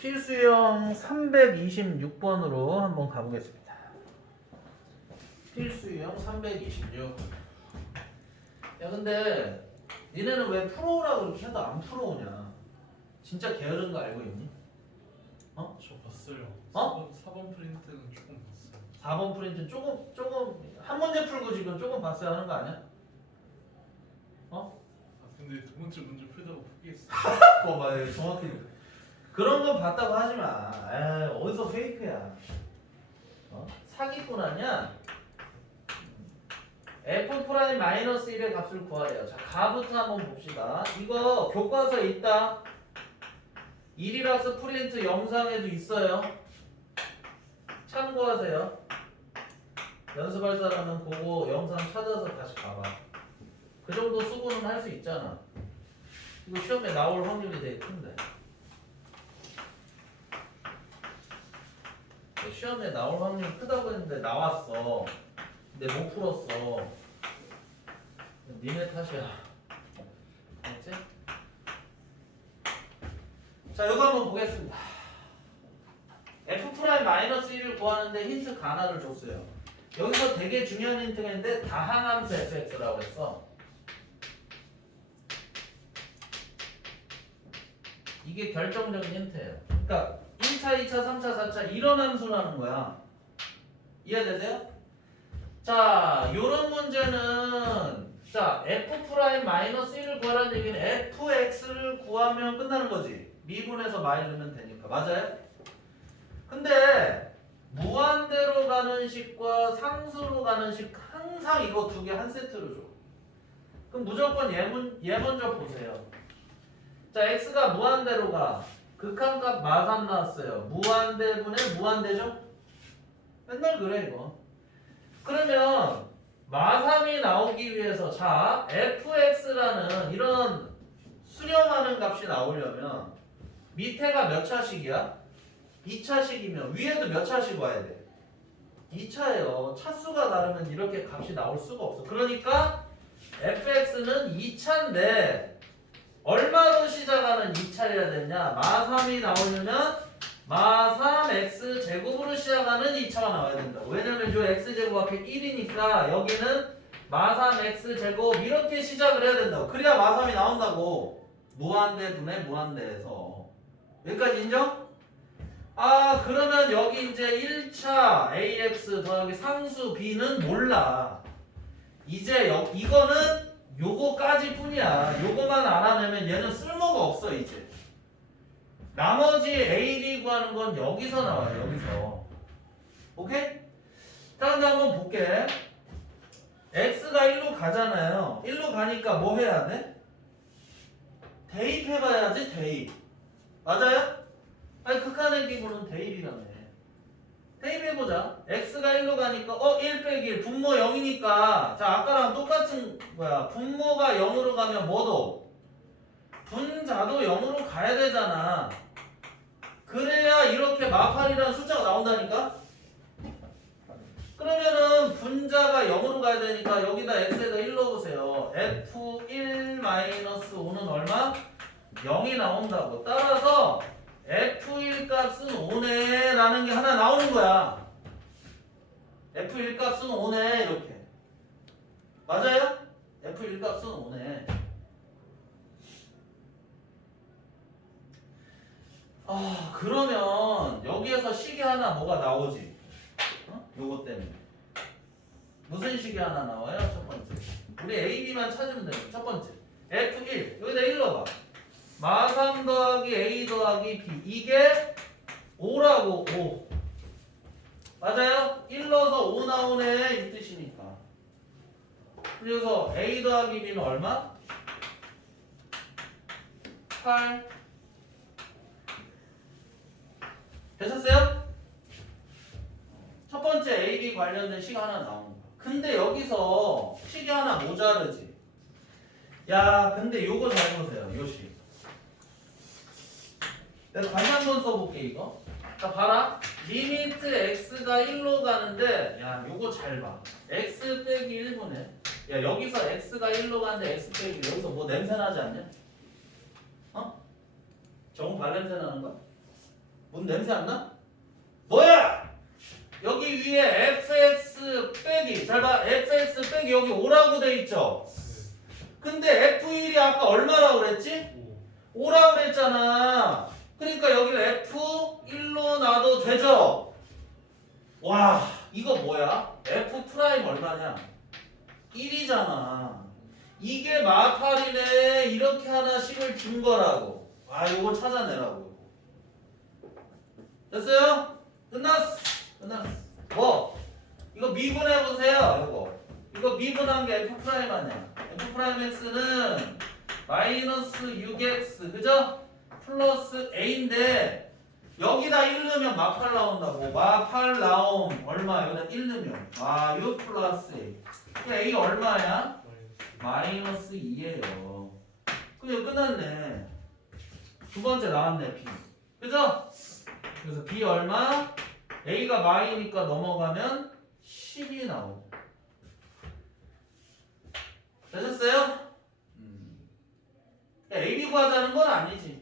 필수형 326번으로 한번 가보겠습니다. 필수형 326. 야 근데 니네는 왜 프로라고 그렇게 해도 안 프로오냐? 진짜 게으른 거 알고 있니? 저 봤어요. 어? 4번, 4번 프린트는 조금 봤어요. 4번 프린트 조금 조금 한 문제 풀고 지금 조금 봤어야 하는 거 아니야? 아 근데 두 번째 문제 풀다가 포기했어요. 그거 봐요 정확히 그런 건 봤다고 하지 마. 에이, 어디서 페이크야? 어? 사기꾼 아니야? f 프라임 마이너스 1의 값을 구하래요. 자, 가부터 한번 봅시다. 이거 교과서에 있다. 1이라서 프린트 영상에도 있어요. 참고하세요. 연습할 사람은 보고 영상 찾아서 다시 봐봐. 그 정도 수고는 할 수 있잖아. 이거 시험에 나올 확률이 되게 큰데. 시험에 나올 확률 크다고 했는데 나왔어. 근데 못 풀었어. 니네 탓이야. 알지? 자, 이거 한번 보겠습니다. f 프라임 마이너스 1을 구하는데 힌트 하나를 줬어요. 여기서 되게 중요한 힌트가 있는데 다항함수 fx라고 했어. 이게 결정적인 힌트예요. 그러니까 1차, 2차, 3차, 4차 이런 함수라는 거야. 이해되세요? 자, 요런 문제는 자, f 프라임 마이너스 1을 구하라는 얘기는 fx를 구하면 끝나는 거지. 미분해서 마이 넣으면 되니까. 맞아요? 근데 무한대로 가는 식과 상수로 가는 식 항상 이거 두 개 한 세트로 줘. 그럼 무조건 얘, 문, 얘 먼저 보세요. 자, x가 무한대로 가. 극한값 마삼 나왔어요. 무한대분의 무한대죠? 맨날 그래 이거. 그러면 마삼이 나오기 위해서 자 fx라는 이런 수렴하는 값이 나오려면 밑에가 몇 차식이야? 2차식이면 위에도 몇 차식 와야 돼? 2차예요. 차수가 다르면 이렇게 값이 나올 수가 없어. 그러니까 fx는 2차인데 얼마로 시작하는 2차여야 되냐? 마3이 나오려면 마3x 제곱으로 시작하는 2차가 나와야 된다. 왜냐면 요 x제곱 앞에 1이니까 여기는 마3x 제곱 이렇게 시작을 해야 된다고. 그래야 마3이 나온다고. 무한대 분의 무한대에서. 여기까지 인정? 아 그러면 여기 이제 1차 ax 더하기 상수 b는 몰라. 이제 여, 이거는 요거까지 뿐이야. 요거만 알아내면 얘는 쓸모가 없어 이제. 나머지 A, B 구하는 건 여기서 나와요. 여기서. 오케이? 자 근데 한번 볼게. X가 1로 가잖아요. 1로 가니까 뭐 해야 돼? 대입해봐야지 대입. 맞아요? 아니 극한의 기분은 대입이라며. 대입해보자. X가 1로 가니까 어 1 빼기 1 분모 0이니까 자 아까랑 똑같은 거야. 분모가 0으로 가면 뭐도? 분자도 0으로 가야 되잖아. 그래야 이렇게 마팔이라는 숫자가 나온다니까? 그러면은 분자가 0으로 가야 되니까 여기다 x에다 1 넣어보세요. f1-5는 얼마? 0이 나온다고. 따라서 f1 값은 5네 라는 게 하나 나오는 거야. f1 값은 5네 이렇게. 맞아요? f1 값은 5네. 아 그러면 여기에서 식이 하나 뭐가 나오지? 어? 요거 때문에 무슨 식이 하나 나와요? 첫 번째 우리 A, B만 찾으면 돼요 첫 번째 F1 여기다 1 넣어봐 마3 더하기 A 더하기 B 이게 5라고 5 맞아요? 1 넣어서 5 나오네 이 뜻이니까 그래서 A 더하기 B는 얼마? 8 되셨어요? 첫 번째 A, B 관련된 식 하나 나온 거. 근데 여기서 식이 하나 모자르지. 야, 근데 요거 잘 보세요. 요 식. 내가 다시 한 번 써볼게 이거. 자, 봐라. 리미트 x가 1로 가는데, 야, 요거 잘 봐. x 빼기 1분에. 야, 여기서 x가 1로 가는데 x 빼기 여기서 뭐 냄새 나지 않냐? 어? 정우 발냄새 나는 거야? 뭔 냄새 안 나? 뭐야? 여기 위에 fx 빼기 잘 봐. fx 빼기 여기 5라고 돼 있죠. 근데 f1이 아까 얼마라고 그랬지? 오. 5라고 그랬잖아. 그러니까 여기를 f1로 놔도 되죠. 와, 이거 뭐야? f 프라임 얼마냐? 1이잖아. 이게 마팔이네. 이렇게 하나씩을 준 거라고. 아, 이거 찾아내라고. 됐어요? 끝났어. 끝났어. 뭐? 이거 미분해 보세요. 이거. 이거 미분한 게 f 프라임 아니야. f 프라임 x는 마이너스 6x 그죠? 플러스 a인데 여기다 1 넣으면 마팔 나온다고. 마팔 나옴 얼마? 여기다 1 넣으면 아, 6 플러스 a. 그 a 얼마야? 마이너스 2예요. 그냥 끝났네. 두 번째 나왔네, B. 그죠? 그래서 B 얼마? A가 마이니까 넘어가면 10이 나오고. 되셨어요? 음. A, B 구하자는 건 아니지.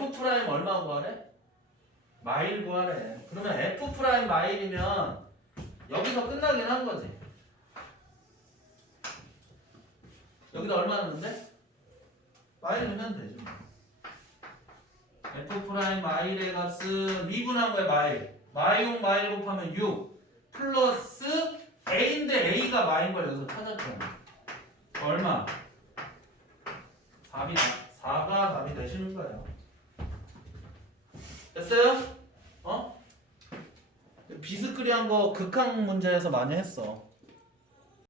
F 프라임 얼마 구하래? 마일 구하래. 그러면 F 프라임 마일이면 여기서 끝나긴 한 거지. 여기다 얼마 넣는데? 마일 넣으면 되죠. F 프라임 마일의 값은 미분한 거야 마일. 마이용 마일 곱하면 6 플러스 A인데 A가 마인 걸 여기서 찾았잖아. 얼마? 4이 4가 답이 되시는 거예요. 됐어요? 어? 비스크리한 거 극한 문제에서 많이 했어.